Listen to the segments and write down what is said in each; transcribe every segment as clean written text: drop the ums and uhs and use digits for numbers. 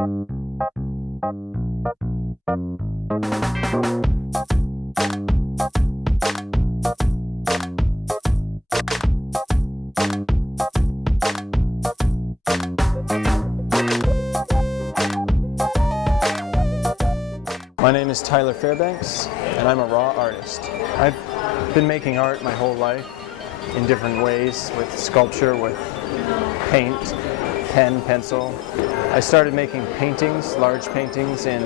My name is Tyler Fairbanks, and I'm a raw artist. I've been making art my whole life in different ways, with sculpture, with paint, pen, pencil. I started making paintings, large paintings, in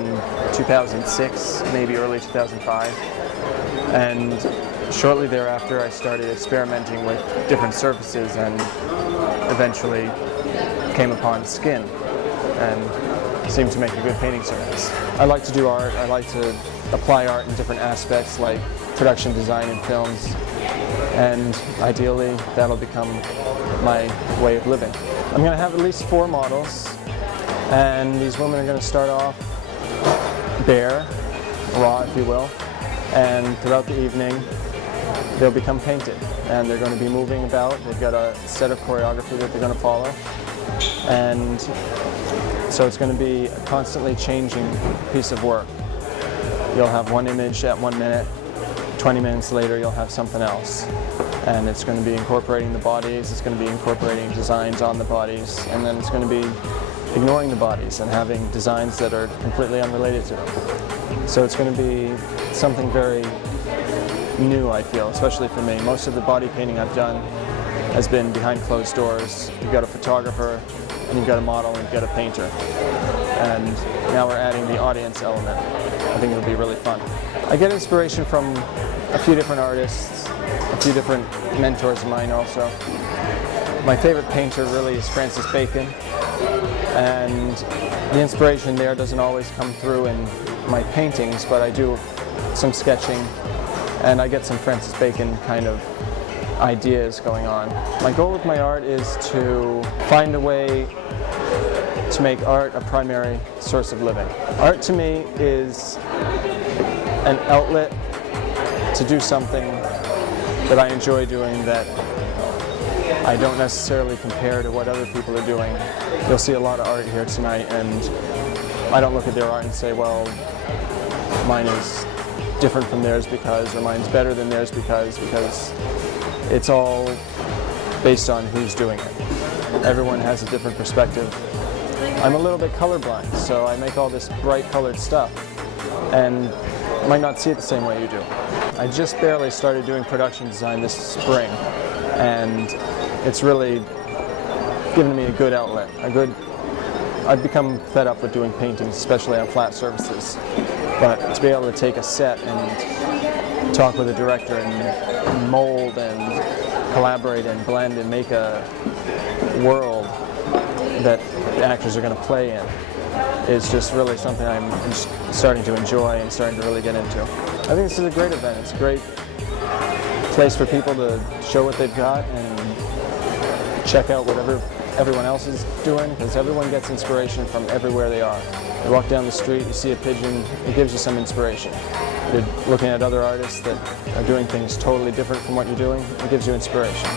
2006, maybe early 2005. And shortly thereafter, I started experimenting with different surfaces and eventually came upon skin and seemed to make a good painting surface. I like to do art. I like to apply art in different aspects like production design in films, and ideally that'll become my way of living. I'm going to have at least 4 models, and these women are going to start off bare, raw if you will, and throughout the evening they'll become painted, and they're going to be moving about. They've got a set of choreography that they're going to follow, and so it's going to be a constantly changing piece of work. You'll have one image at 1 minute, 20 minutes later you'll have something else. And it's going to be incorporating the bodies, it's going to be incorporating designs on the bodies, and then it's going to be ignoring the bodies and having designs that are completely unrelated to them. So it's going to be something very new, I feel, especially for me. Most of the body painting I've done has been behind closed doors. You've got a photographer, and you've got a model, and you've got a painter. And now we're adding the audience element. I think it'll be really fun. I get inspiration from a few different artists, a few different mentors of mine also. My favorite painter really is Francis Bacon, and the inspiration there doesn't always come through in my paintings, but I do some sketching, and I get some Francis Bacon kind of ideas going on. My goal with my art is to find a way to make art a primary source of living. Art to me is an outlet to do something that I enjoy doing that I don't necessarily compare to what other people are doing. You'll see a lot of art here tonight, and I don't look at their art and say, well, mine is different from theirs because, or mine's better than theirs because it's all based on who's doing it. Everyone has a different perspective. I'm a little bit colorblind, so I make all this bright colored stuff and might not see it the same way you do. I just barely started doing production design this spring, and it's really given me a good outlet. I've become fed up with doing paintings, especially on flat surfaces, but to be able to take a set and talk with a director and mold and collaborate and blend and make a world that the actors are going to play in is just really something I'm starting to enjoy and starting to really get into. I think this is a great event. It's a great place for people to show what they've got and check out whatever everyone else is doing, because everyone gets inspiration from everywhere they are. You walk down the street, you see a pigeon, it gives you some inspiration. You're looking at other artists that are doing things totally different from what you're doing, it gives you inspiration.